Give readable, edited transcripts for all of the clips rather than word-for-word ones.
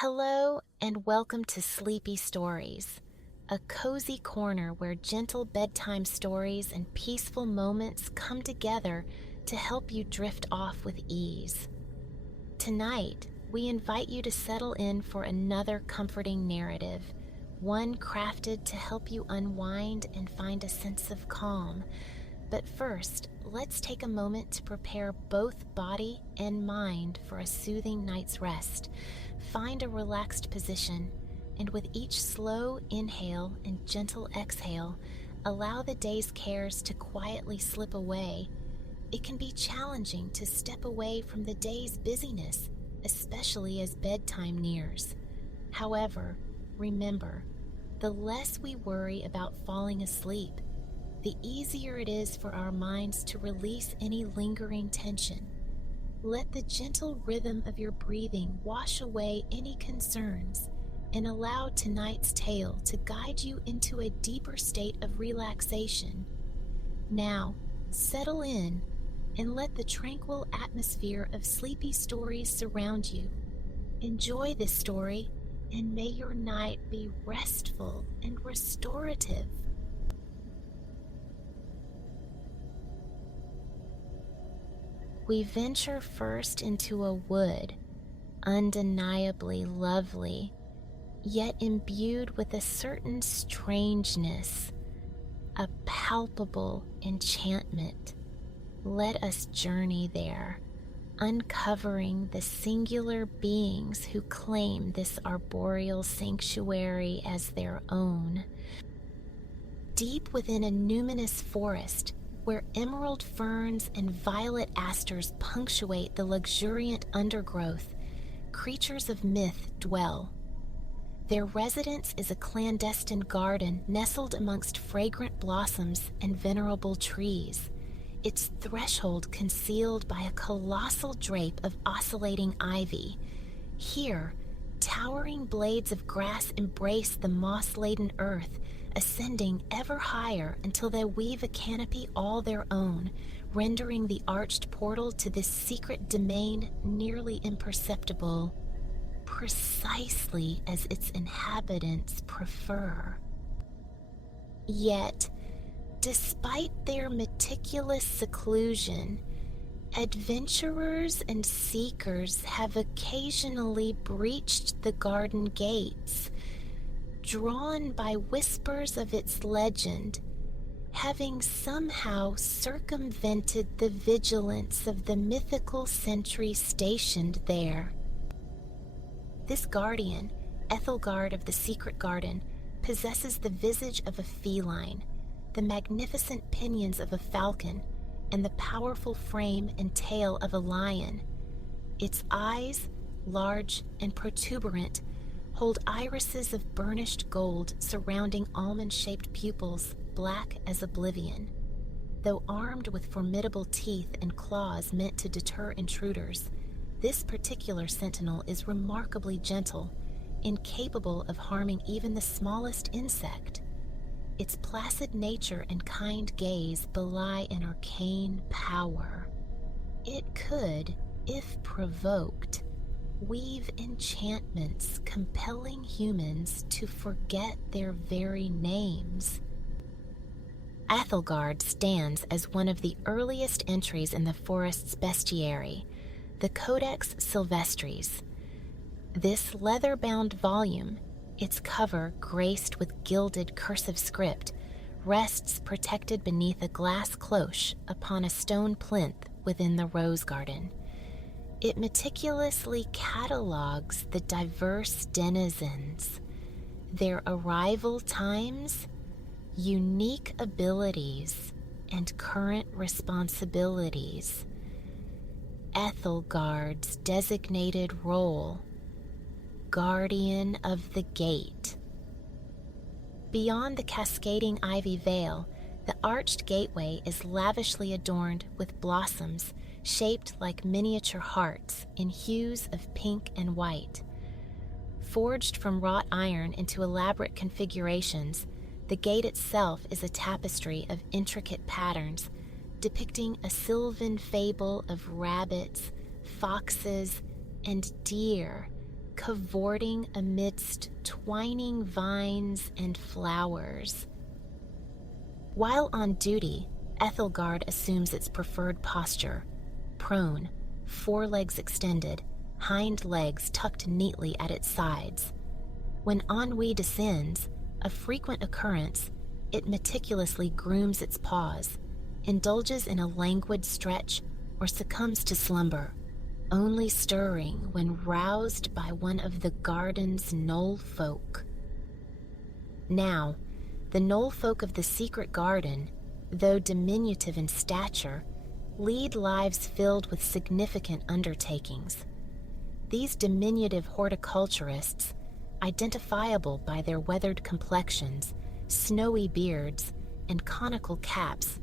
Hello and welcome to Sleepy Stories, a cozy corner where gentle bedtime stories and peaceful moments come together to help you drift off with ease. Tonight, we invite you to settle in for another comforting narrative, one crafted to help you unwind and find a sense of calm. But first, let's take a moment to prepare both body and mind for a soothing night's rest. Find a relaxed position, and with each slow inhale and gentle exhale, allow the day's cares to quietly slip away. It can be challenging to step away from the day's busyness, especially as bedtime nears. However, remember, the less we worry about falling asleep, the easier it is for our minds to release any lingering tension. Let the gentle rhythm of your breathing wash away any concerns and allow tonight's tale to guide you into a deeper state of relaxation. Now, settle in and let the tranquil atmosphere of sleepy stories surround you. Enjoy this story, and may your night be restful and restorative. We venture first into a wood, undeniably lovely, yet imbued with a certain strangeness, a palpable enchantment. Let us journey there, uncovering the singular beings who claim this arboreal sanctuary as their own. Deep within a numinous forest, where emerald ferns and violet asters punctuate the luxuriant undergrowth, creatures of myth dwell. Their residence is a clandestine garden nestled amongst fragrant blossoms and venerable trees, its threshold concealed by a colossal drape of oscillating ivy. Here, towering blades of grass embrace the moss-laden earth, ascending ever higher until they weave a canopy all their own, rendering the arched portal to this secret domain nearly imperceptible, precisely as its inhabitants prefer. Yet, despite their meticulous seclusion, adventurers and seekers have occasionally breached the garden gates, drawn by whispers of its legend, having somehow circumvented the vigilance of the mythical sentry stationed there. This guardian, Ethelgard of the Secret Garden, possesses the visage of a feline, the magnificent pinions of a falcon, and the powerful frame and tail of a lion. Its eyes, large and protuberant, hold irises of burnished gold surrounding almond-shaped pupils, black as oblivion. Though armed with formidable teeth and claws meant to deter intruders, this particular sentinel is remarkably gentle, incapable of harming even the smallest insect. Its placid nature and kind gaze belie an arcane power. It could, if provoked, weave enchantments compelling humans to forget their very names. Ethelgard stands as one of the earliest entries in the forest's bestiary, the Codex Silvestris. This leather-bound volume, its cover graced with gilded cursive script, rests protected beneath a glass cloche upon a stone plinth within the rose garden. It meticulously catalogues the diverse denizens, their arrival times, unique abilities, and current responsibilities. Ethelgard's designated role: Guardian of the Gate. Beyond the cascading ivy veil, the arched gateway is lavishly adorned with blossoms shaped like miniature hearts in hues of pink and white. Forged from wrought iron into elaborate configurations, the gate itself is a tapestry of intricate patterns, depicting a sylvan fable of rabbits, foxes, and deer cavorting amidst twining vines and flowers. While on duty, Ethelgard assumes its preferred posture, prone, forelegs extended, hind legs tucked neatly at its sides. When ennui descends, a frequent occurrence, it meticulously grooms its paws, indulges in a languid stretch, or succumbs to slumber, only stirring when roused by one of the garden's knoll folk. Now, the knoll folk of the secret garden, though diminutive in stature, lead lives filled with significant undertakings. These diminutive horticulturists, identifiable by their weathered complexions, snowy beards, and conical caps,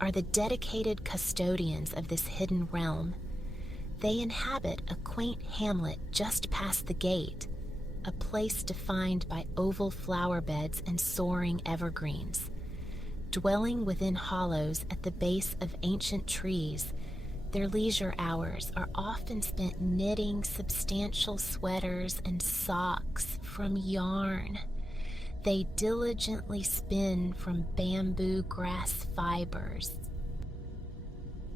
are the dedicated custodians of this hidden realm. They inhabit a quaint hamlet just past the gate, a place defined by oval flower beds and soaring evergreens. Dwelling within hollows at the base of ancient trees, their leisure hours are often spent knitting substantial sweaters and socks from yarn they diligently spin from bamboo grass fibers.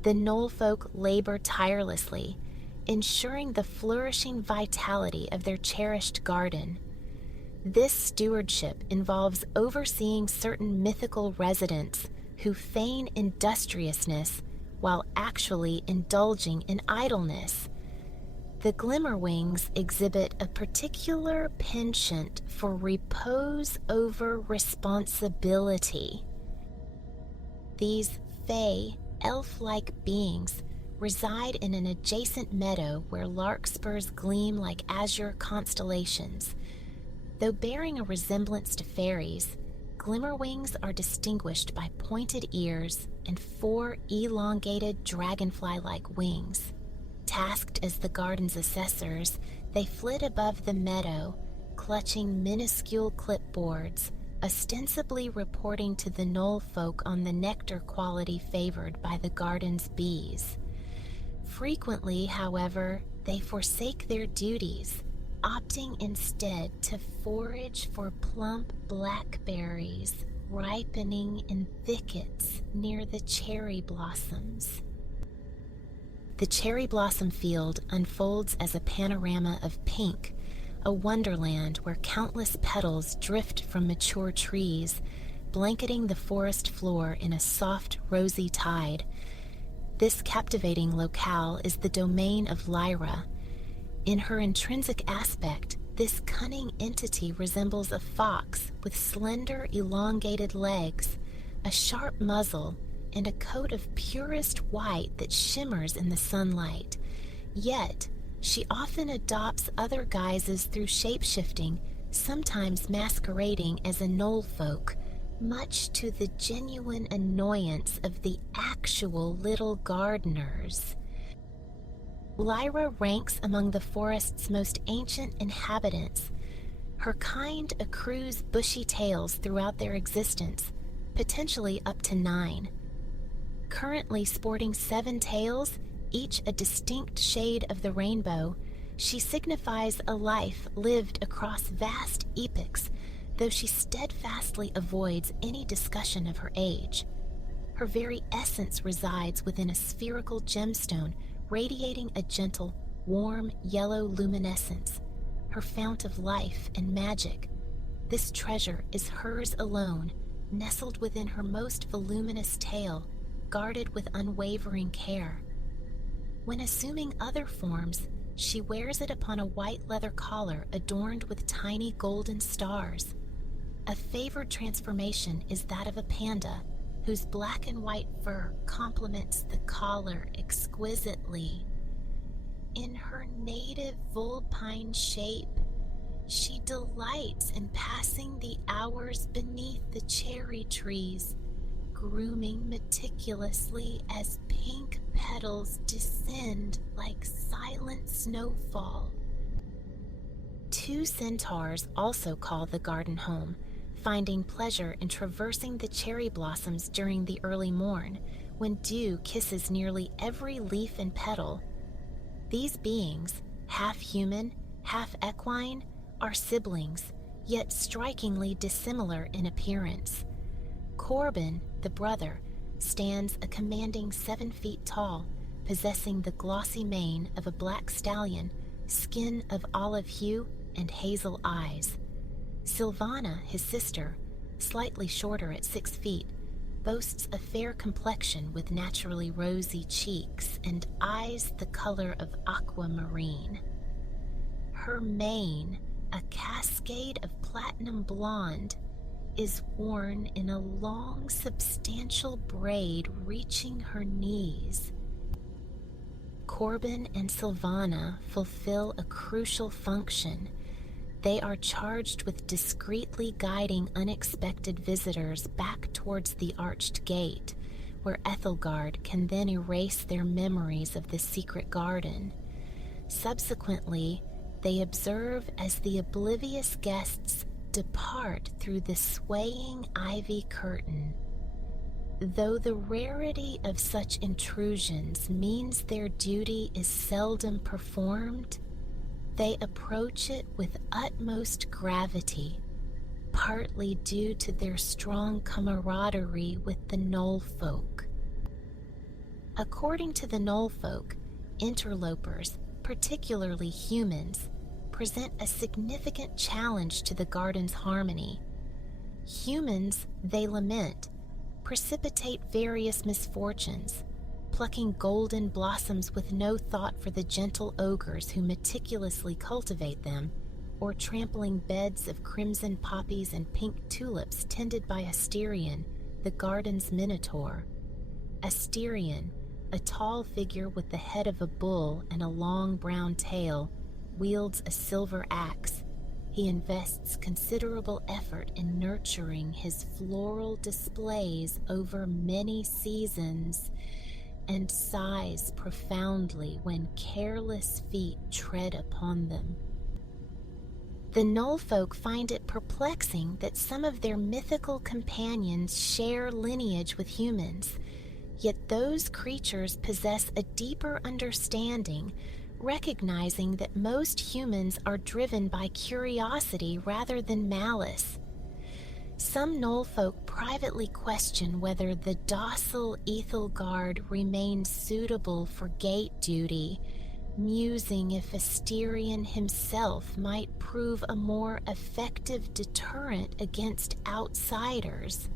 The knoll folk labor tirelessly, ensuring the flourishing vitality of their cherished garden. This stewardship involves overseeing certain mythical residents who feign industriousness while actually indulging in idleness. The Glimmerwings exhibit a particular penchant for repose over responsibility. These fey, elf-like beings reside in an adjacent meadow where larkspurs gleam like azure constellations. Though bearing a resemblance to fairies, Glimmerwings are distinguished by pointed ears and 4 elongated dragonfly-like wings. Tasked as the garden's assessors, they flit above the meadow, clutching minuscule clipboards, ostensibly reporting to the knoll folk on the nectar quality favored by the garden's bees. Frequently, however, they forsake their duties, opting instead to forage for plump blackberries ripening in thickets near the cherry blossoms. The cherry blossom field unfolds as a panorama of pink, a wonderland where countless petals drift from mature trees, blanketing the forest floor in a soft, rosy tide. This captivating locale is the domain of Lyra. In her intrinsic aspect, this cunning entity resembles a fox with slender, elongated legs, a sharp muzzle, and a coat of purest white that shimmers in the sunlight. Yet, she often adopts other guises through shape-shifting, sometimes masquerading as a knoll folk, much to the genuine annoyance of the actual little gardeners. Lyra ranks among the forest's most ancient inhabitants. Her kind accrues bushy tails throughout their existence, potentially up to 9. Currently sporting 7 tails, each a distinct shade of the rainbow, she signifies a life lived across vast epochs, though she steadfastly avoids any discussion of her age. Her very essence resides within a spherical gemstone radiating a gentle, warm yellow luminescence, her fount of life and magic. This treasure is hers alone, nestled within her most voluminous tail, guarded with unwavering care. When assuming other forms, she wears it upon a white leather collar adorned with tiny golden stars. A favored transformation is that of a panda, whose black and white fur complements the collar exquisitely. In her native vulpine shape, she delights in passing the hours beneath the cherry trees, grooming meticulously as pink petals descend like silent snowfall. 2 centaurs also call the garden home, finding pleasure in traversing the cherry blossoms during the early morn, when dew kisses nearly every leaf and petal. These beings, half human, half equine, are siblings, yet strikingly dissimilar in appearance. Corbin, the brother, stands a commanding 7 feet tall, possessing the glossy mane of a black stallion, skin of olive hue, and hazel eyes. Silvana, his sister, slightly shorter at 6 feet, boasts a fair complexion with naturally rosy cheeks and eyes the color of aquamarine. Her mane, a cascade of platinum blonde, is worn in a long, substantial braid reaching her knees. Corbin and Silvana fulfill a crucial function. They are charged with discreetly guiding unexpected visitors back towards the arched gate, where Ethelgard can then erase their memories of the secret garden. Subsequently, they observe as the oblivious guests depart through the swaying ivy curtain. Though the rarity of such intrusions means their duty is seldom performed, they approach it with utmost gravity, partly due to their strong camaraderie with the Knoll folk. According to the Knoll folk, interlopers, particularly humans, present a significant challenge to the garden's harmony. Humans, they lament, precipitate various misfortunes, plucking golden blossoms with no thought for the gentle ogres who meticulously cultivate them, or trampling beds of crimson poppies and pink tulips tended by Asterion, the garden's minotaur. Asterion, a tall figure with the head of a bull and a long brown tail, wields a silver axe. He invests considerable effort in nurturing his floral displays over many seasons, and sighs profoundly when careless feet tread upon them. The Knoll folk find it perplexing that some of their mythical companions share lineage with humans, yet those creatures possess a deeper understanding, recognizing that most humans are driven by curiosity rather than malice. Some Knoll folk privately question whether the docile Ethelgard remains suitable for gate duty, musing if Asterion himself might prove a more effective deterrent against outsiders.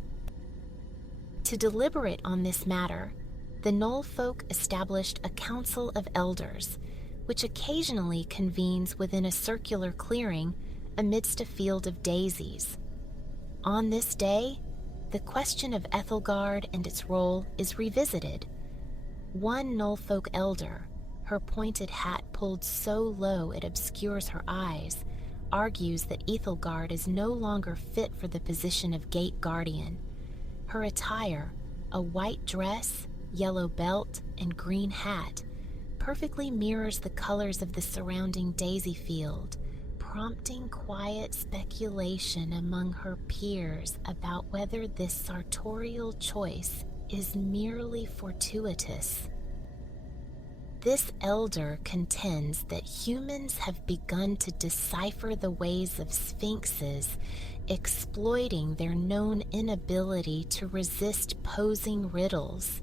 To deliberate on this matter, the Knoll folk established a council of elders, which occasionally convenes within a circular clearing amidst a field of daisies. On this day, the question of Ethelgard and its role is revisited. One Knoll folk elder, her pointed hat pulled so low it obscures her eyes, argues that Ethelgard is no longer fit for the position of gate guardian. Her attire, a white dress, yellow belt, and green hat, perfectly mirrors the colors of the surrounding daisy field, prompting quiet speculation among her peers about whether this sartorial choice is merely fortuitous. This elder contends that humans have begun to decipher the ways of sphinxes, exploiting their known inability to resist posing riddles.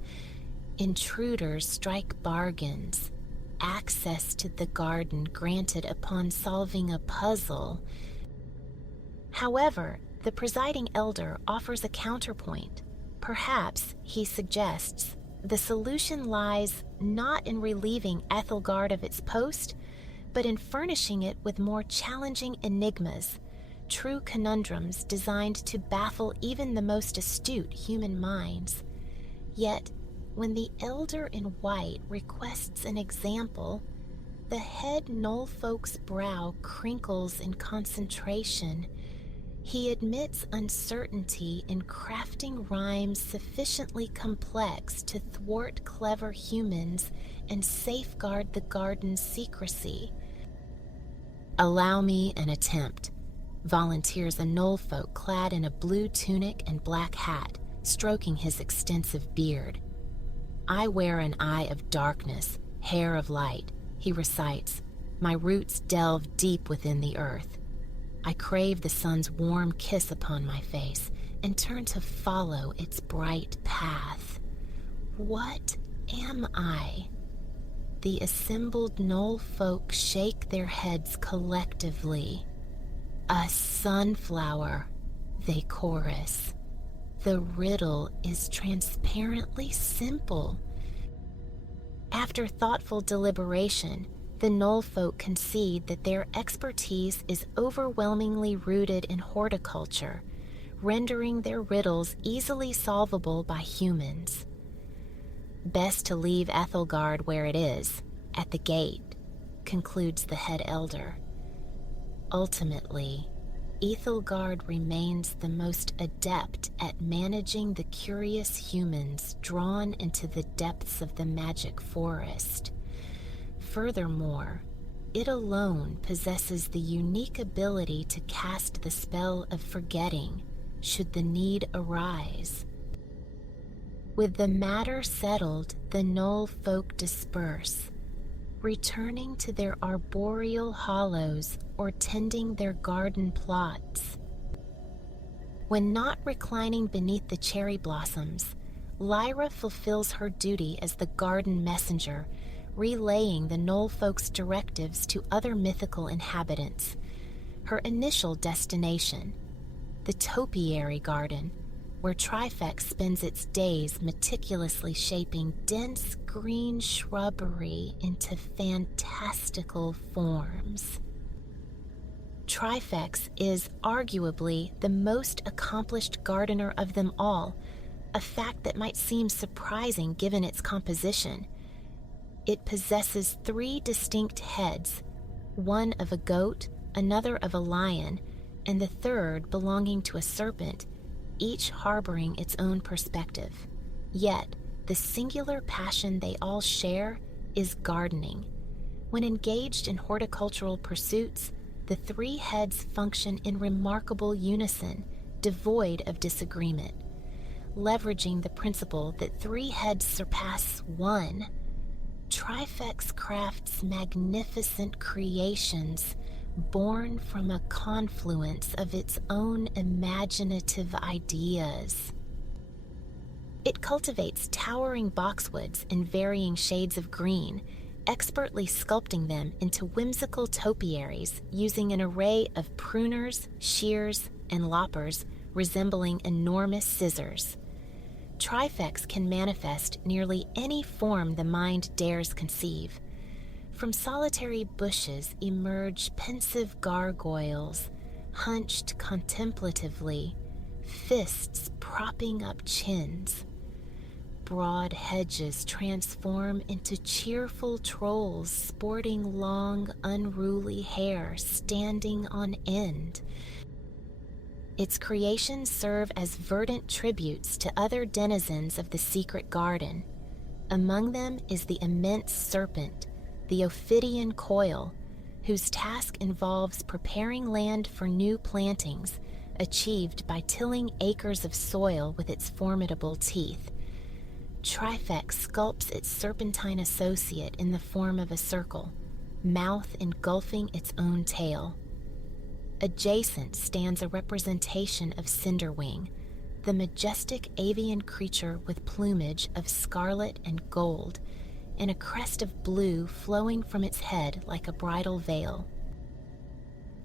Intruders strike bargains, access to the garden granted upon solving a puzzle. However, the presiding elder offers a counterpoint. Perhaps, he suggests, the solution lies not in relieving Ethelgard of its post, but in furnishing it with more challenging enigmas, true conundrums designed to baffle even the most astute human minds. Yet, when the elder in white requests an example, the head Knoll folk's brow crinkles in concentration. He admits uncertainty in crafting rhymes sufficiently complex to thwart clever humans and safeguard the garden's secrecy. "Allow me an attempt," volunteers a Knoll folk clad in a blue tunic and black hat, stroking his extensive beard. "I wear an eye of darkness, hair of light," he recites. My roots delve deep within the earth. I crave the sun's warm kiss upon my face and turn to follow its bright path. What am I? The assembled knoll folk shake their heads collectively. A sunflower, they chorus. The riddle is transparently simple. After thoughtful deliberation, the knoll folk concede that their expertise is overwhelmingly rooted in horticulture, rendering their riddles easily solvable by humans. Best to leave Ethelgard where it is, at the gate, concludes the head elder. Ultimately, Ethelgard remains the most adept at managing the curious humans drawn into the depths of the magic forest. Furthermore, it alone possesses the unique ability to cast the spell of forgetting, should the need arise. With the matter settled, the knoll folk disperse, returning to their arboreal hollows or tending their garden plots. When not reclining beneath the cherry blossoms, Lyra fulfills her duty as the garden messenger, relaying the knoll folk's directives to other mythical inhabitants. Her initial destination, the topiary garden, where Trifex spends its days meticulously shaping dense green shrubbery into fantastical forms. Trifex is arguably the most accomplished gardener of them all, a fact that might seem surprising given its composition. It possesses 3 distinct heads, one of a goat, another of a lion, and the third belonging to a serpent, each harboring its own perspective. Yet, the singular passion they all share is gardening. When engaged in horticultural pursuits, the 3 heads function in remarkable unison, devoid of disagreement. Leveraging the principle that 3 heads surpass 1, Trifex crafts magnificent creations born from a confluence of its own imaginative ideas. It cultivates towering boxwoods in varying shades of green, expertly sculpting them into whimsical topiaries using an array of pruners, shears, and loppers resembling enormous scissors. Trifex can manifest nearly any form the mind dares conceive. From solitary bushes emerge pensive gargoyles, hunched contemplatively, fists propping up chins. Broad hedges transform into cheerful trolls sporting long, unruly hair standing on end. Its creations serve as verdant tributes to other denizens of the secret garden. Among them is the immense serpent, the Ophidian coil, whose task involves preparing land for new plantings, achieved by tilling acres of soil with its formidable teeth. Trifex sculpts its serpentine associate in the form of a circle, mouth engulfing its own tail. Adjacent stands a representation of Cinderwing, the majestic avian creature with plumage of scarlet and gold, and a crest of blue flowing from its head like a bridal veil.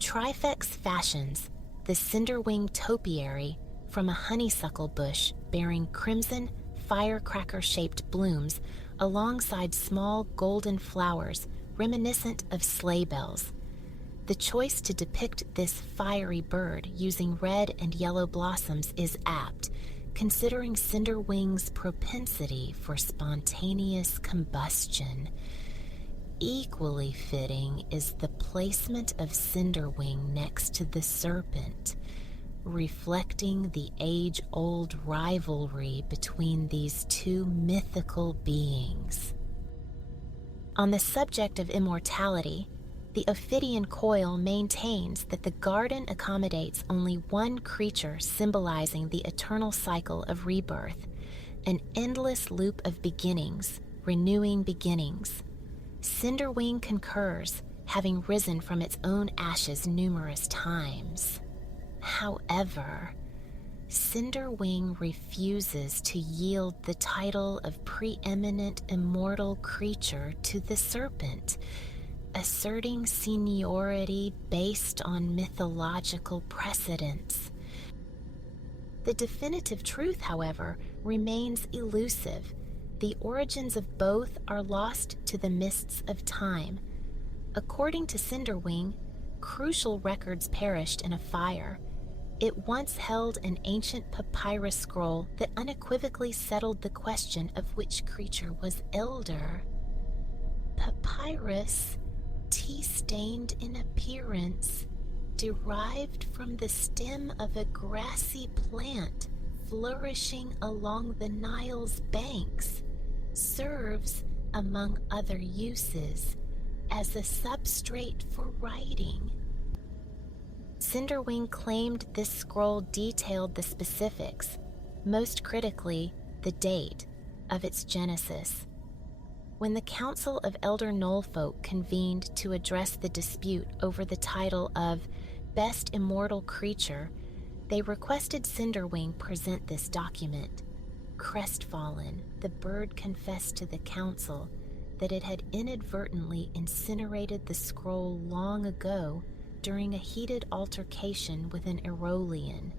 Trifex fashions the Cinderwing topiary from a honeysuckle bush bearing crimson, firecracker-shaped blooms alongside small golden flowers reminiscent of sleigh bells. The choice to depict this fiery bird using red and yellow blossoms is apt, considering Cinderwing's propensity for spontaneous combustion. Equally fitting is the placement of Cinderwing next to the serpent, reflecting the age-old rivalry between these 2 mythical beings. On the subject of immortality, the Ophidian coil maintains that the garden accommodates only one creature symbolizing the eternal cycle of rebirth, an endless loop of beginnings, renewing beginnings. Cinderwing concurs, having risen from its own ashes numerous times. However, Cinderwing refuses to yield the title of preeminent immortal creature to the serpent, asserting seniority based on mythological precedents. The definitive truth, however, remains elusive. The origins of both are lost to the mists of time. According to Cinderwing, crucial records perished in a fire. It once held an ancient papyrus scroll that unequivocally settled the question of which creature was elder. Papyrus, tea-stained in appearance, derived from the stem of a grassy plant flourishing along the Nile's banks, serves, among other uses, as a substrate for writing. Cinderwing claimed this scroll detailed the specifics, most critically, the date of its genesis. When the Council of Elder Knollfolk convened to address the dispute over the title of Best Immortal Creature, they requested Cinderwing present this document. Crestfallen, the bird confessed to the council that it had inadvertently incinerated the scroll long ago during a heated altercation with an Aeolian.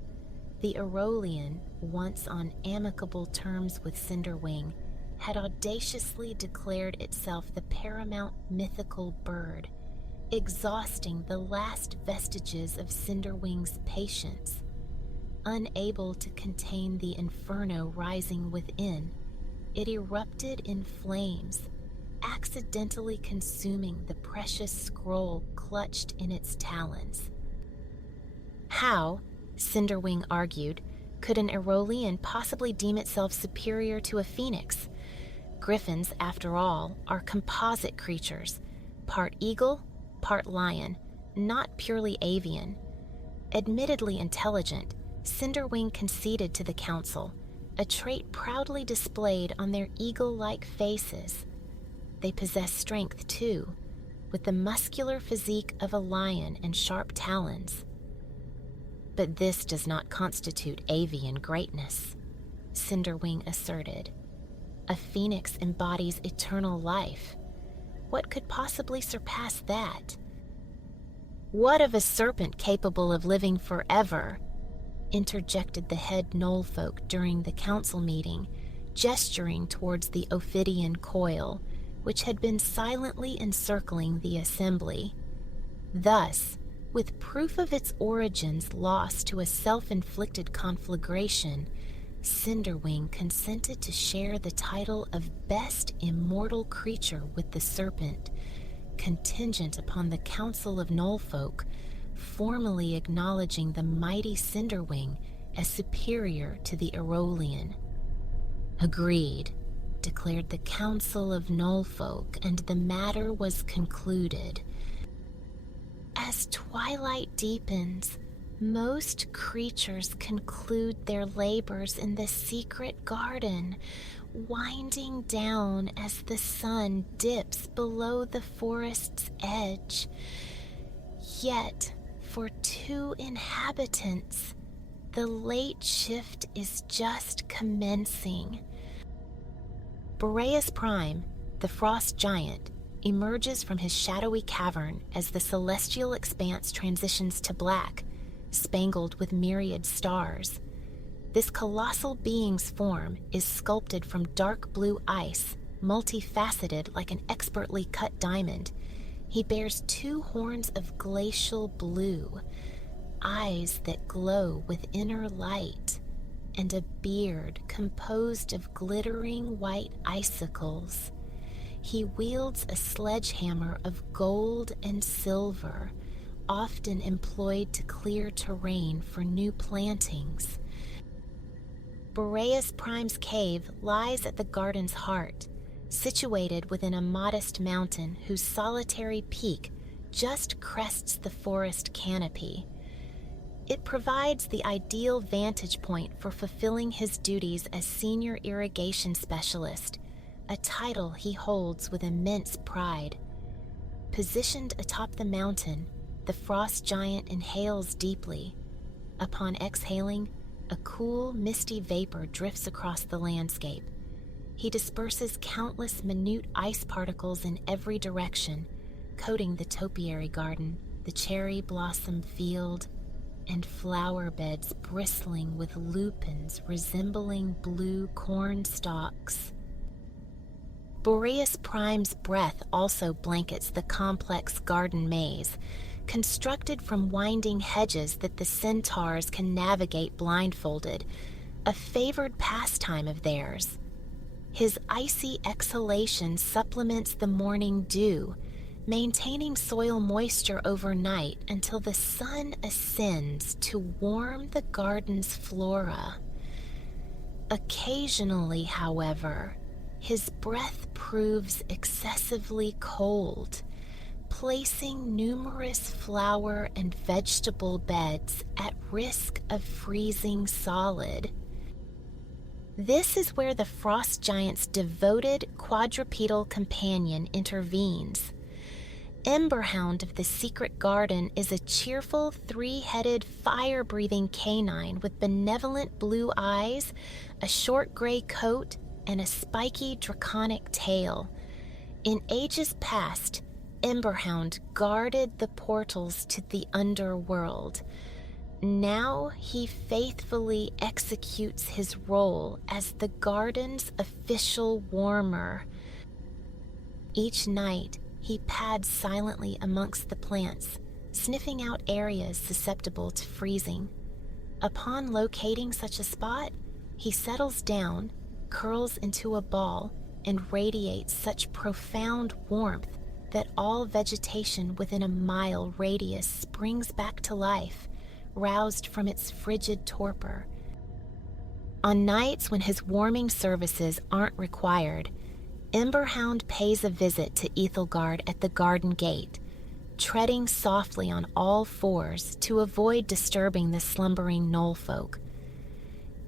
The Aeolian, once on amicable terms with Cinderwing, had audaciously declared itself the paramount mythical bird, exhausting the last vestiges of Cinderwing's patience. Unable to contain the inferno rising within, it erupted in flames, accidentally consuming the precious scroll clutched in its talons. How, Cinderwing argued, could an Aeolian possibly deem itself superior to a phoenix? Griffins, after all, are composite creatures, part eagle, part lion, not purely avian. Admittedly intelligent, Cinderwing conceded to the council, a trait proudly displayed on their eagle-like faces. They possess strength, too, with the muscular physique of a lion and sharp talons. But this does not constitute avian greatness, Cinderwing asserted. A phoenix embodies eternal life. What could possibly surpass that? What of a serpent capable of living forever? Interjected the head Knollfolk during the council meeting, gesturing towards the Ophidian coil, which had been silently encircling the assembly. Thus, with proof of its origins lost to a self-inflicted conflagration, Cinderwing consented to share the title of Best Immortal Creature with the serpent, contingent upon the Council of Knollfolk formally acknowledging the mighty Cinderwing as superior to the Aeolian. Agreed, declared the Council of Knollfolk, and the matter was concluded. As twilight deepens, most creatures conclude their labors in the secret garden, winding down as the sun dips below the forest's edge. Yet, for 2 inhabitants, the late shift is just commencing. Boreas Prime, the frost giant, emerges from his shadowy cavern as the celestial expanse transitions to black, spangled with myriad stars. This colossal being's form is sculpted from dark blue ice, multifaceted like an expertly cut diamond. He bears 2 horns of glacial blue, eyes that glow with inner light, and a beard composed of glittering white icicles. He wields a sledgehammer of gold and silver, often employed to clear terrain for new plantings. Boreas Prime's cave lies at the garden's heart, situated within a modest mountain whose solitary peak just crests the forest canopy. It provides the ideal vantage point for fulfilling his duties as senior irrigation specialist, a title he holds with immense pride. Positioned atop the mountain, the frost giant inhales deeply. Upon exhaling, a cool, misty vapor drifts across the landscape. He disperses countless minute ice particles in every direction, coating the topiary garden, the cherry blossom field, and flower beds bristling with lupins resembling blue corn stalks. Boreas Prime's breath also blankets the complex garden maze, constructed from winding hedges that the centaurs can navigate blindfolded, a favored pastime of theirs. His icy exhalation supplements the morning dew, maintaining soil moisture overnight until the sun ascends to warm the garden's flora. Occasionally, however, his breath proves excessively cold, placing numerous flower and vegetable beds at risk of freezing solid. This is where the frost giant's devoted quadrupedal companion intervenes. Emberhound of the Secret Garden is a cheerful, three-headed, fire-breathing canine with benevolent blue eyes, a short gray coat, and a spiky draconic tail. In ages past, Emberhound guarded the portals to the underworld. Now he faithfully executes his role as the garden's official warmer. Each night, he pads silently amongst the plants, sniffing out areas susceptible to freezing. Upon locating such a spot, he settles down, curls into a ball, and radiates such profound warmth that all vegetation within a mile radius springs back to life, roused from its frigid torpor. On nights when his warming services aren't required, Emberhound pays a visit to Ethelgard at the garden gate, treading softly on all fours to avoid disturbing the slumbering knoll folk.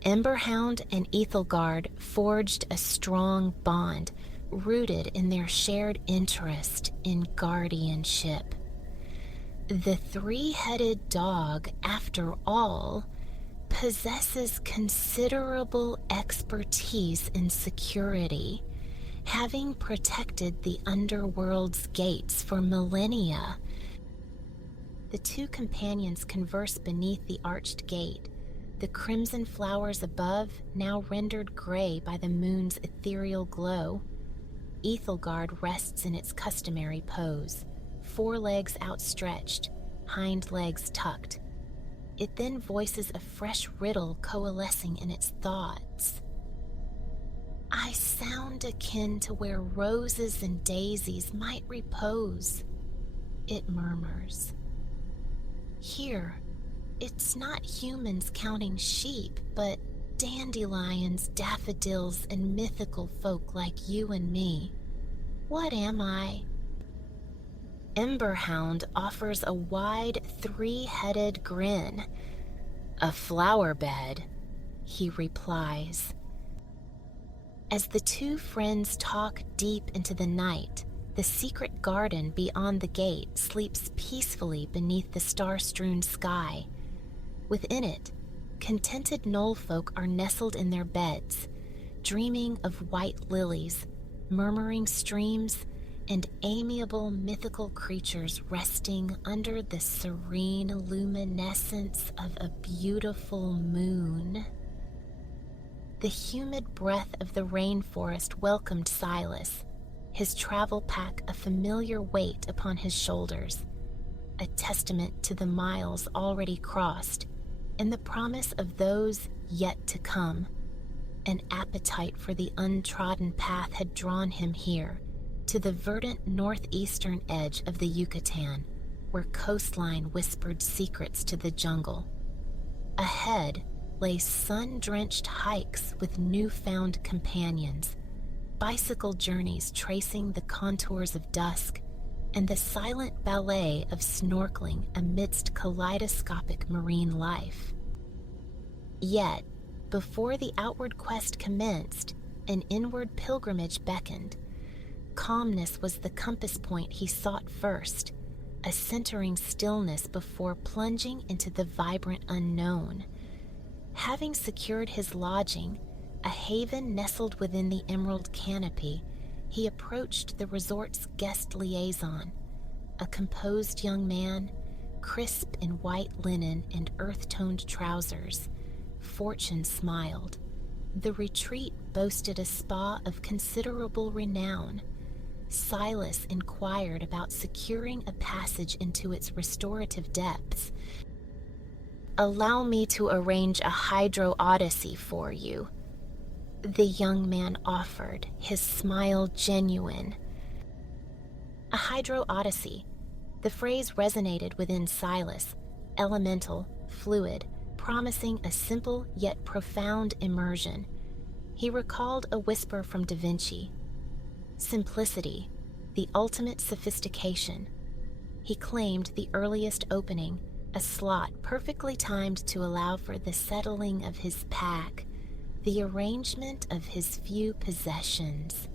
Emberhound and Ethelgard forged a strong bond, rooted in their shared interest in guardianship. The three-headed dog, after all, possesses considerable expertise in security, having protected the underworld's gates for millennia. The two companions converse beneath the arched gate, the crimson flowers above now rendered gray by the moon's ethereal glow. Ethelgard rests in its customary pose, forelegs outstretched, hind legs tucked. It then voices a fresh riddle coalescing in its thoughts. I sound akin to where roses and daisies might repose, it murmurs. Here, it's not humans counting sheep, but dandelions, daffodils, and mythical folk like you and me. What am I? Emberhound offers a wide, three-headed grin. A flower bed, he replies. As the two friends talk deep into the night, the secret garden beyond the gate sleeps peacefully beneath the star-strewn sky. Within it, contented knoll folk are nestled in their beds, dreaming of white lilies, murmuring streams, and amiable mythical creatures resting under the serene luminescence of a beautiful moon. The humid breath of the rainforest welcomed Silas, his travel pack a familiar weight upon his shoulders, a testament to the miles already crossed and the promise of those yet to come. An appetite for the untrodden path had drawn him here, to the verdant northeastern edge of the Yucatan, where coastline whispered secrets to the jungle. Ahead lay sun-drenched hikes with newfound companions, bicycle journeys tracing the contours of dusk, and the silent ballet of snorkeling amidst kaleidoscopic marine life. Yet, before the outward quest commenced, an inward pilgrimage beckoned. Calmness was the compass point he sought first, a centering stillness before plunging into the vibrant unknown. Having secured his lodging, a haven nestled within the emerald canopy, he approached the resort's guest liaison, a composed young man, crisp in white linen and earth-toned trousers. Fortune smiled. The retreat boasted a spa of considerable renown. Silas inquired about securing a passage into its restorative depths. "Allow me to arrange a hydro-odyssey for you," the young man offered, his smile genuine. A hydro-odyssey. The phrase resonated within Silas, elemental, fluid, promising a simple yet profound immersion. He recalled a whisper from Da Vinci. Simplicity, the ultimate sophistication. He claimed the earliest opening, a slot perfectly timed to allow for the settling of his pack, the arrangement of his few possessions,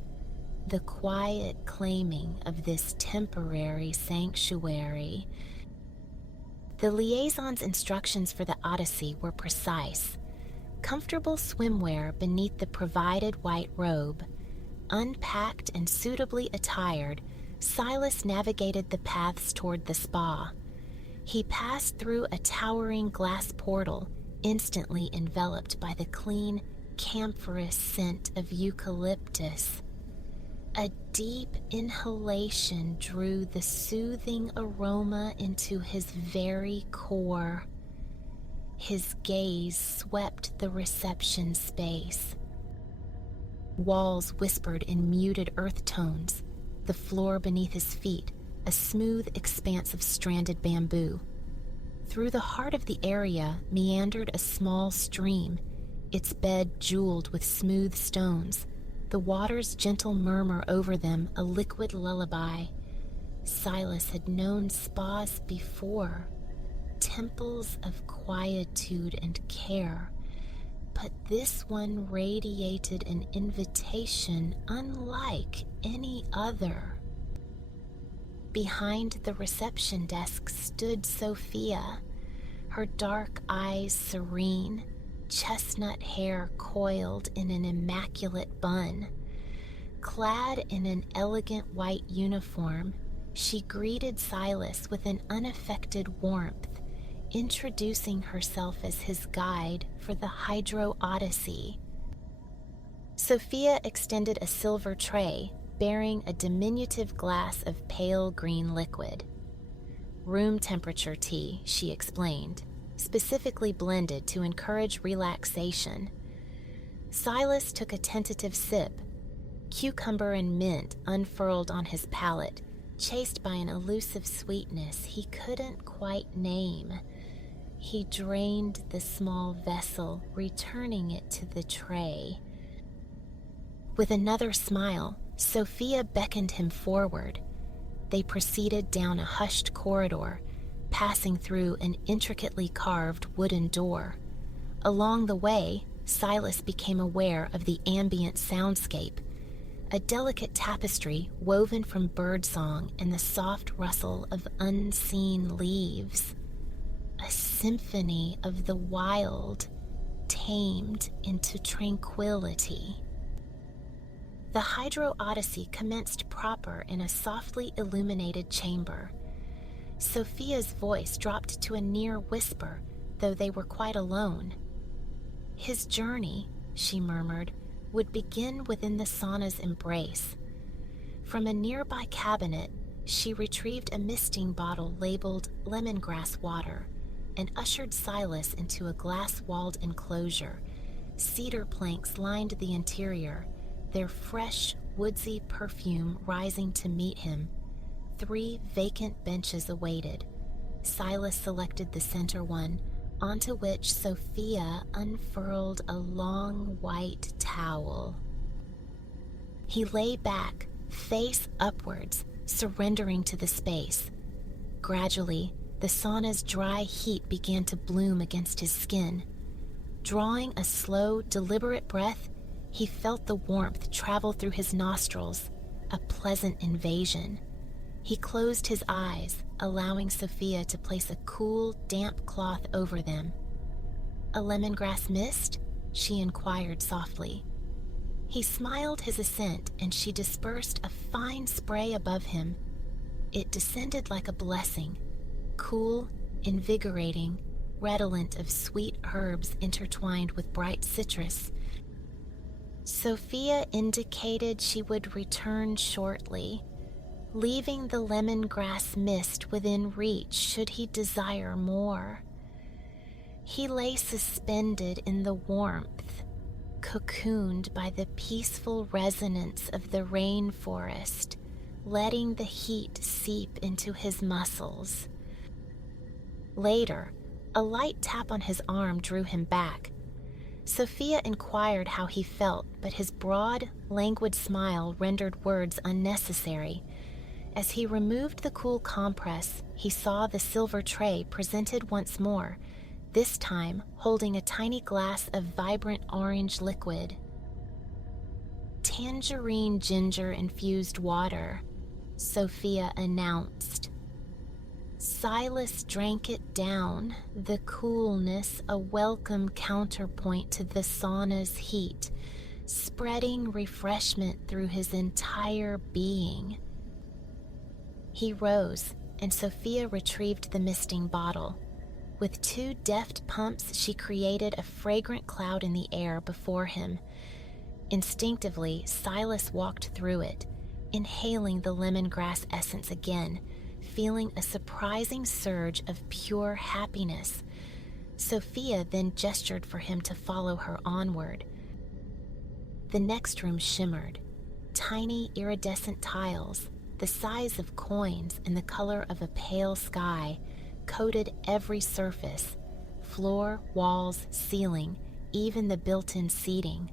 the quiet claiming of this temporary sanctuary. The liaison's instructions for the Odyssey were precise. Comfortable swimwear beneath the provided white robe. Unpacked and suitably attired, Silas navigated the paths toward the spa. He passed through a towering glass portal, instantly enveloped by the clean, camphorous scent of eucalyptus. A deep inhalation drew the soothing aroma into his very core. His gaze swept the reception space. Walls whispered in muted earth tones, the floor beneath his feet a smooth expanse of stranded bamboo. Through the heart of the area meandered a small stream, its bed jeweled with smooth stones, the water's gentle murmur over them a liquid lullaby. Silas had known spas before, temples of quietude and care, but this one radiated an invitation unlike any other. Behind the reception desk stood Sophia, her dark eyes serene, chestnut hair coiled in an immaculate bun. Clad in an elegant white uniform, she greeted Silas with an unaffected warmth, introducing herself as his guide for the Hydro Odyssey. Sophia extended a silver tray bearing a diminutive glass of pale green liquid. Room temperature tea, she explained, specifically blended to encourage relaxation. Silas took a tentative sip. Cucumber and mint unfurled on his palate, chased by an elusive sweetness he couldn't quite name. He drained the small vessel, returning it to the tray. With another smile, Sophia beckoned him forward. They proceeded down a hushed corridor, passing through an intricately carved wooden door. Along the way, Silas became aware of the ambient soundscape, a delicate tapestry woven from birdsong and the soft rustle of unseen leaves. A symphony of the wild, tamed into tranquility. The Hydro Odyssey commenced proper in a softly illuminated chamber. Sophia's voice dropped to a near whisper, though they were quite alone. His journey, she murmured, would begin within the sauna's embrace. From a nearby cabinet, she retrieved a misting bottle labeled lemongrass water and ushered Silas into a glass-walled enclosure. Cedar planks lined the interior, their fresh, woodsy perfume rising to meet him. 3 vacant benches awaited. Silas selected the center one, onto which Sophia unfurled a long white towel. He lay back, face upwards, surrendering to the space. Gradually, the sauna's dry heat began to bloom against his skin. Drawing a slow, deliberate breath, he felt the warmth travel through his nostrils, a pleasant invasion. He closed his eyes, allowing Sophia to place a cool, damp cloth over them. "A lemongrass mist?" she inquired softly. He smiled his assent, and she dispersed a fine spray above him. It descended like a blessing, cool, invigorating, redolent of sweet herbs intertwined with bright citrus. Sophia indicated she would return shortly, leaving the lemongrass mist within reach should he desire more. He lay suspended in the warmth, cocooned by the peaceful resonance of the rainforest, letting the heat seep into his muscles. Later, a light tap on his arm drew him back. Sophia inquired how he felt, but his broad, languid smile rendered words unnecessary. As he removed the cool compress, he saw the silver tray presented once more, this time holding a tiny glass of vibrant orange liquid. "Tangerine ginger-infused water," Sophia announced. Silas drank it down, the coolness a welcome counterpoint to the sauna's heat, spreading refreshment through his entire being. He rose, and Sophia retrieved the misting bottle. With 2 deft pumps, she created a fragrant cloud in the air before him. Instinctively, Silas walked through it, inhaling the lemongrass essence again, feeling a surprising surge of pure happiness. Sophia then gestured for him to follow her onward. The next room shimmered. Tiny iridescent tiles, the size of coins and the color of a pale sky, coated every surface: floor, walls, ceiling, even the built-in seating.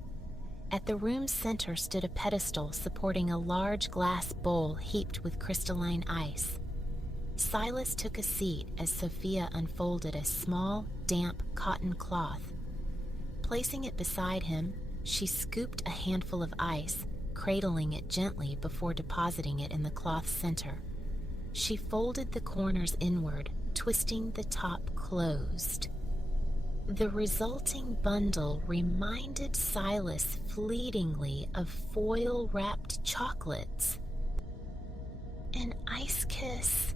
At the room's center stood a pedestal supporting a large glass bowl heaped with crystalline ice. Silas took a seat as Sophia unfolded a small, damp cotton cloth. Placing it beside him, she scooped a handful of ice, cradling it gently before depositing it in the cloth's center. She folded the corners inward, twisting the top closed. The resulting bundle reminded Silas fleetingly of foil-wrapped chocolates. "An ice kiss,"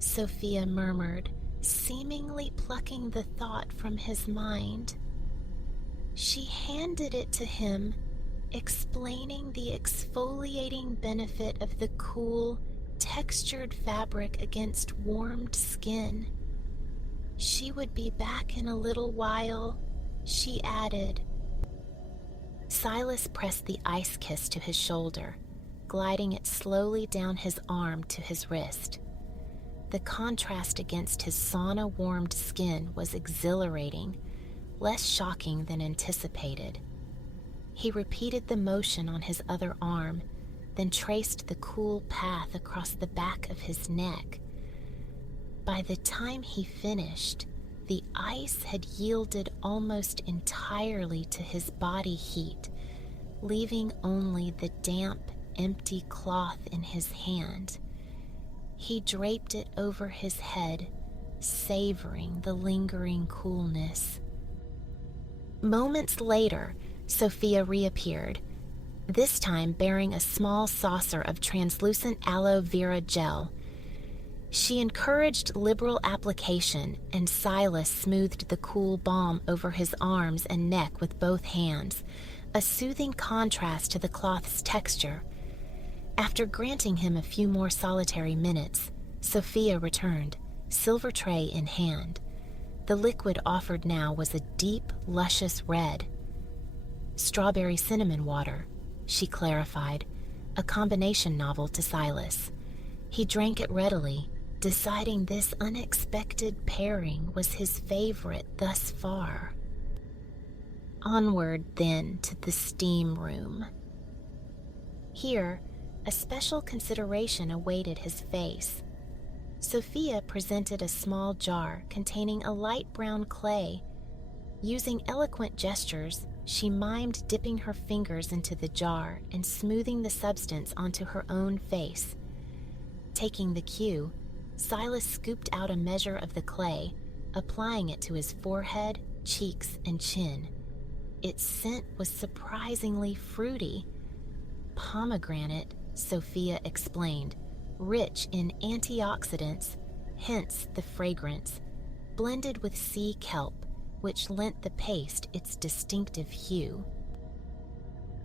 Sophia murmured, seemingly plucking the thought from his mind. She handed it to him, explaining the exfoliating benefit of the cool, textured fabric against warmed skin. She would be back in a little while, she added. Silas pressed the ice kiss to his shoulder, gliding it slowly down his arm to his wrist. The contrast against his sauna-warmed skin was exhilarating, less shocking than anticipated. He repeated the motion on his other arm, then traced the cool path across the back of his neck. By the time he finished, the ice had yielded almost entirely to his body heat, leaving only the damp, empty cloth in his hand. He draped it over his head, savoring the lingering coolness. Moments later, Sophia reappeared, this time bearing a small saucer of translucent aloe vera gel. She encouraged liberal application, and Silas smoothed the cool balm over his arms and neck with both hands, a soothing contrast to the cloth's texture. After granting him a few more solitary minutes, Sophia returned, silver tray in hand. The liquid offered now was a deep, luscious red. "Strawberry cinnamon water," she clarified, a combination novel to Silas. He drank it readily, deciding this unexpected pairing was his favorite thus far. Onward, then, to the steam room. Here, a special consideration awaited his face. Sophia presented a small jar containing a light brown clay. Using eloquent gestures, she mimed dipping her fingers into the jar and smoothing the substance onto her own face. Taking the cue, Silas scooped out a measure of the clay, applying it to his forehead, cheeks, and chin. Its scent was surprisingly fruity. Pomegranate, Sophia explained, rich in antioxidants, hence the fragrance, blended with sea kelp, which lent the paste its distinctive hue.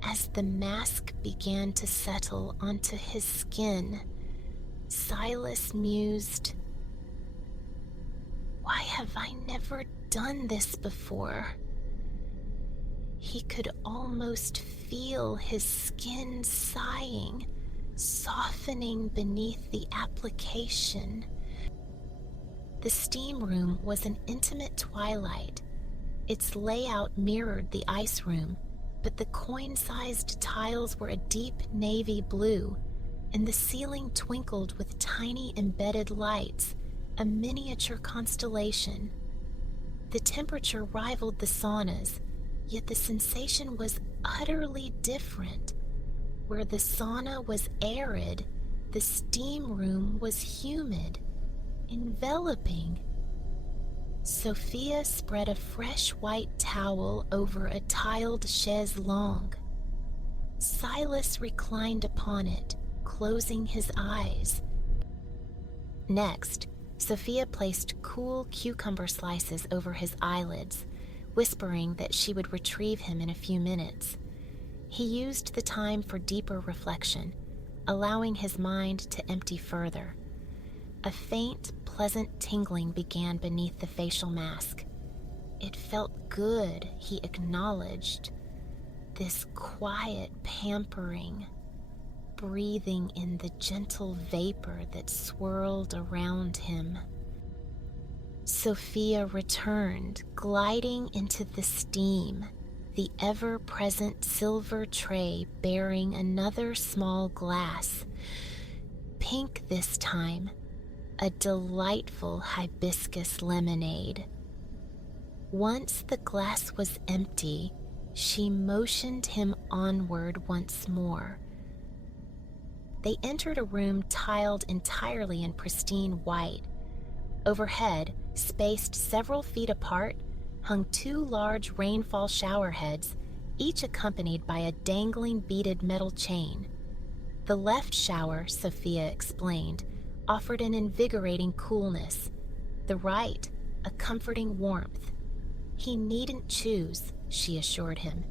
As the mask began to settle onto his skin, Silas mused, "Why have I never done this before?" He could almost feel his skin sighing, softening beneath the application. The steam room was an intimate twilight. Its layout mirrored the ice room, but the coin-sized tiles were a deep navy blue, and the ceiling twinkled with tiny embedded lights, a miniature constellation. The temperature rivaled the saunas, yet the sensation was utterly different. Where the sauna was arid, the steam room was humid, enveloping. Sophia spread a fresh white towel over a tiled chaise longue. Silas reclined upon it, closing his eyes. Next, Sophia placed cool cucumber slices over his eyelids, whispering that she would retrieve him in a few minutes. He used the time for deeper reflection, allowing his mind to empty further. A faint, pleasant tingling began beneath the facial mask. It felt good, he acknowledged. This quiet pampering, breathing in the gentle vapor that swirled around him. Sophia returned, gliding into the steam, the ever-present silver tray bearing another small glass. Pink this time, a delightful hibiscus lemonade. Once the glass was empty, she motioned him onward once more. They entered a room tiled entirely in pristine white. Overhead, spaced several feet apart, hung two large rainfall shower heads, each accompanied by a dangling beaded metal chain. The left shower, Sophia explained, offered an invigorating coolness. The right, a comforting warmth. He needn't choose, she assured him.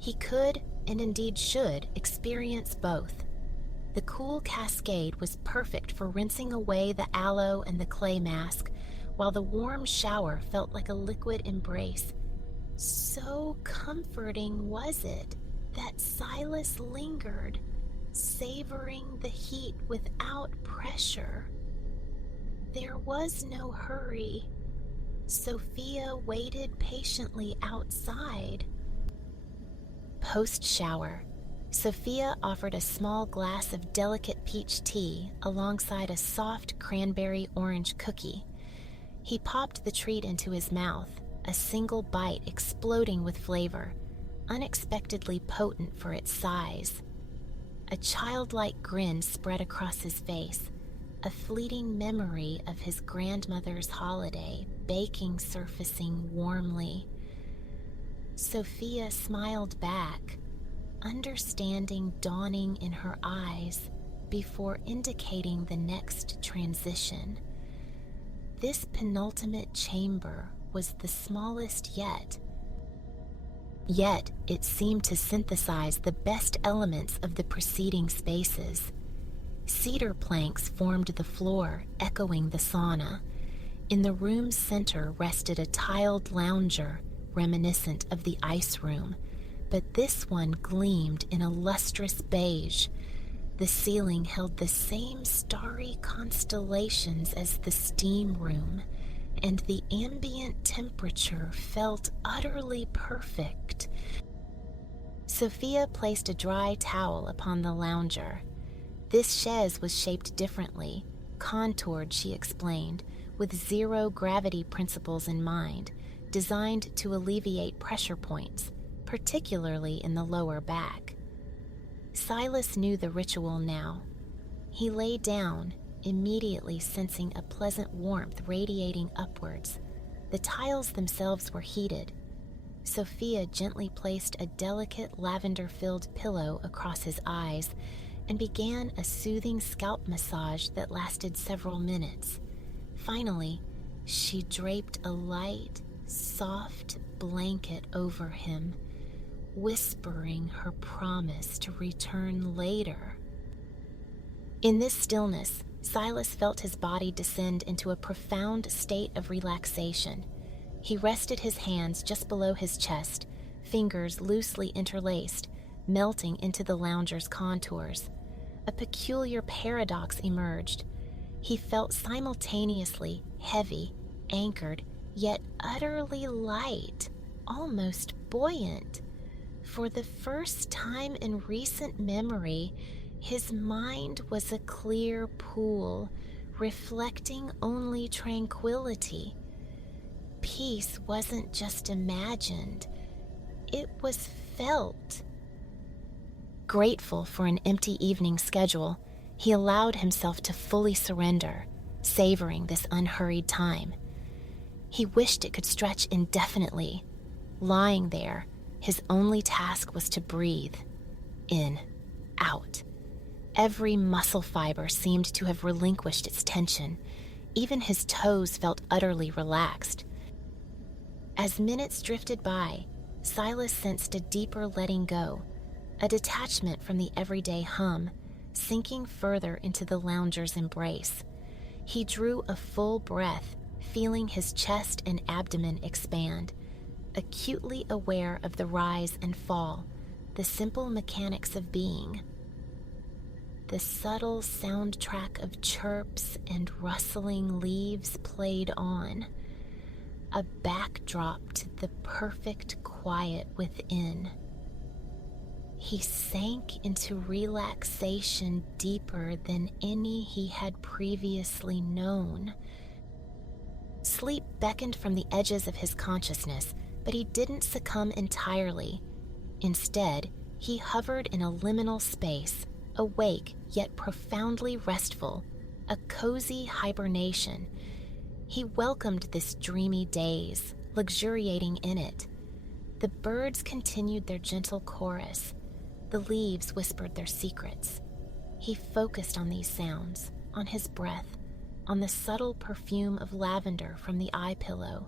He could, and indeed should, experience both. The cool cascade was perfect for rinsing away the aloe and the clay mask, while the warm shower felt like a liquid embrace. So comforting was it that Silas lingered, savoring the heat without pressure. There was no hurry. Sophia waited patiently outside. Post-shower, Sophia offered a small glass of delicate peach tea alongside a soft cranberry orange cookie. He popped the treat into his mouth, a single bite exploding with flavor, unexpectedly potent for its size. A childlike grin spread across his face, a fleeting memory of his grandmother's holiday baking surfacing warmly. Sophia smiled back, understanding dawning in her eyes before indicating the next transition. This penultimate chamber was the smallest yet. Yet it seemed to synthesize the best elements of the preceding spaces. Cedar planks formed the floor, echoing the sauna. In the room's center rested a tiled lounger, reminiscent of the ice room, but this one gleamed in a lustrous beige. The ceiling held the same starry constellations as the steam room, and the ambient temperature felt utterly perfect. Sophia placed a dry towel upon the lounger. This chaise was shaped differently, contoured, she explained, with zero gravity principles in mind, designed to alleviate pressure points, particularly in the lower back. Silas knew the ritual now. He lay down, immediately sensing a pleasant warmth radiating upwards. The tiles themselves were heated. Sophia gently placed a delicate lavender-filled pillow across his eyes and began a soothing scalp massage that lasted several minutes. Finally, she draped a light, soft blanket over him, whispering her promise to return later. In this stillness, Silas felt his body descend into a profound state of relaxation. He rested his hands just below his chest, fingers loosely interlaced, melting into the lounger's contours. A peculiar paradox emerged. He felt simultaneously heavy, anchored, yet utterly light, almost buoyant. For the first time in recent memory, his mind was a clear pool, reflecting only tranquility. Peace wasn't just imagined, it was felt. Grateful for an empty evening schedule, he allowed himself to fully surrender, savoring this unhurried time. He wished it could stretch indefinitely. Lying there, his only task was to breathe. In, out. Every muscle fiber seemed to have relinquished its tension. Even his toes felt utterly relaxed. As minutes drifted by, Silas sensed a deeper letting go, a detachment from the everyday hum, sinking further into the lounger's embrace. He drew a full breath, feeling his chest and abdomen expand, acutely aware of the rise and fall, the simple mechanics of being. The subtle soundtrack of chirps and rustling leaves played on, a backdrop to the perfect quiet within. He sank into relaxation deeper than any he had previously known. Sleep beckoned from the edges of his consciousness, but he didn't succumb entirely. Instead, he hovered in a liminal space, awake yet profoundly restful, a cozy hibernation. He welcomed this dreamy daze, luxuriating in it. The birds continued their gentle chorus. The leaves whispered their secrets. He focused on these sounds, on his breath, on the subtle perfume of lavender from the eye pillow.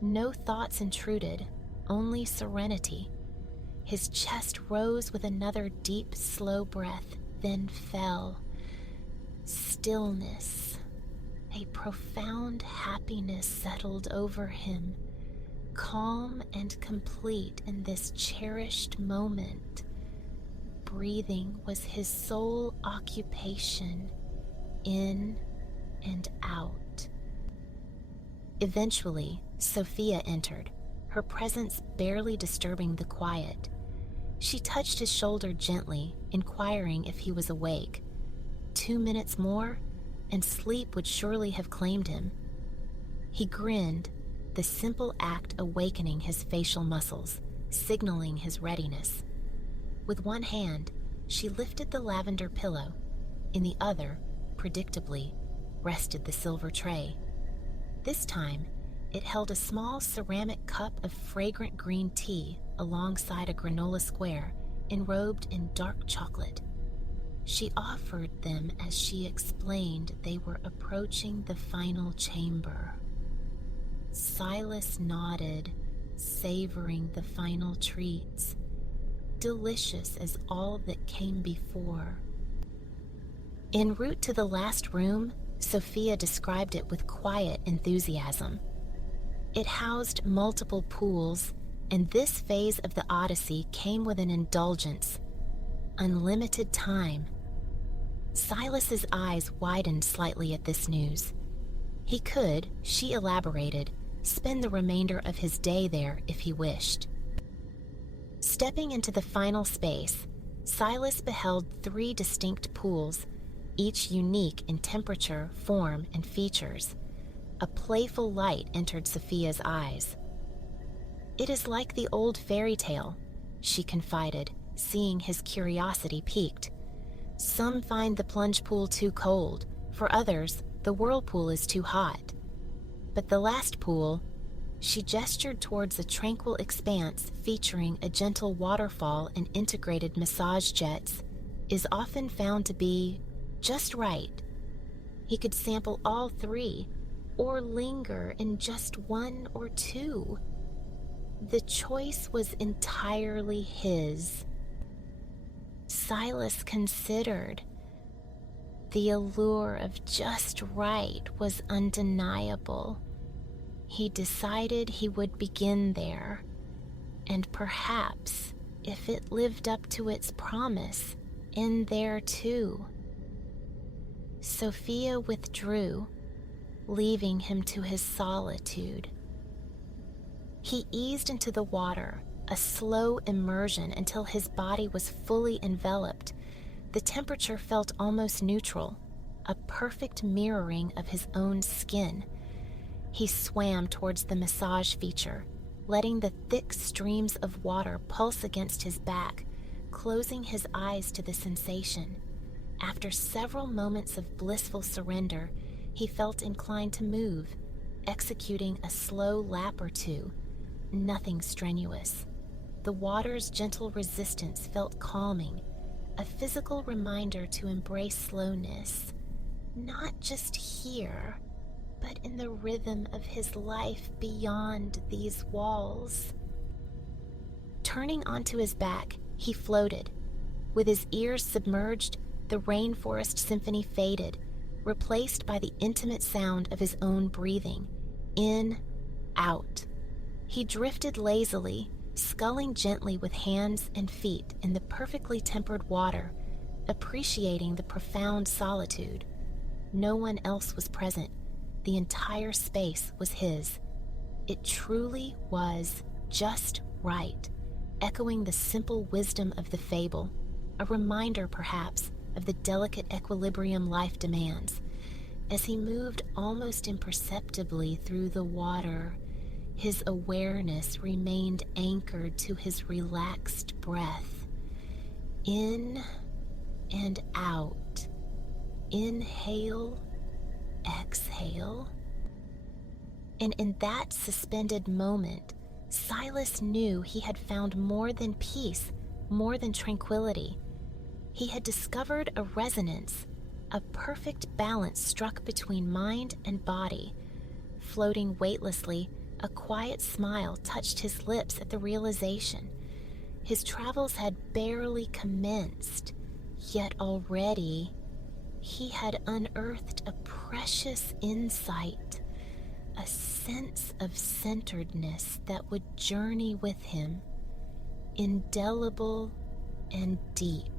No thoughts intruded, only serenity. His chest rose with another deep, slow breath, then fell. Stillness. A profound happiness settled over him, calm and complete in this cherished moment. Breathing was his sole occupation, in and out. Eventually, Sophia entered, her presence barely disturbing the quiet. She touched his shoulder gently, inquiring if he was awake. 2 minutes more, and sleep would surely have claimed him. He grinned, the simple act awakening his facial muscles, signaling his readiness. With one hand, she lifted the lavender pillow. In the other, predictably, rested the silver tray. This time, it held a small ceramic cup of fragrant green tea alongside a granola square enrobed in dark chocolate. She offered them as she explained they were approaching the final chamber. Silas nodded, savoring the final treats, delicious as all that came before. En route to the last room, Sophia described it with quiet enthusiasm. It housed multiple pools, and this phase of the Odyssey came with an indulgence. Unlimited time. Silas's eyes widened slightly at this news. He could, she elaborated, spend the remainder of his day there if he wished. Stepping into the final space, Silas beheld 3 distinct pools, each unique in temperature, form, and features. A playful light entered Sophia's eyes. "It is like the old fairy tale," she confided, seeing his curiosity piqued. "Some find the plunge pool too cold. For others, the whirlpool is too hot. But the last pool," she gestured towards a tranquil expanse featuring a gentle waterfall and integrated massage jets, "is often found to be just right." He could sample all three, or linger in just one or two. The choice was entirely his. Silas considered. The allure of just right was undeniable. He decided he would begin there, and perhaps, if it lived up to its promise, end there too. Sophia withdrew, leaving him to his solitude. He eased into the water, a slow immersion until his body was fully enveloped. The temperature felt almost neutral, a perfect mirroring of his own skin. He swam towards the massage feature, letting the thick streams of water pulse against his back, closing his eyes to the sensation. After several moments of blissful surrender, he felt inclined to move, executing a slow lap or two. Nothing strenuous. The water's gentle resistance felt calming, a physical reminder to embrace slowness, not just here, but in the rhythm of his life beyond these walls. Turning onto his back, he floated. With his ears submerged, the rainforest symphony faded, replaced by the intimate sound of his own breathing. In, out. He drifted lazily, sculling gently with hands and feet in the perfectly tempered water, appreciating the profound solitude. No one else was present. The entire space was his. It truly was just right, echoing the simple wisdom of the fable, a reminder, perhaps, of the delicate equilibrium life demands. As he moved almost imperceptibly through the water, his awareness remained anchored to his relaxed breath. In and out. Inhale, exhale. And in that suspended moment, Silas knew he had found more than peace, more than tranquility. He had discovered a resonance, a perfect balance struck between mind and body. Floating weightlessly, a quiet smile touched his lips at the realization. His travels had barely commenced, yet already he had unearthed a precious insight, a sense of centeredness that would journey with him, indelible and deep.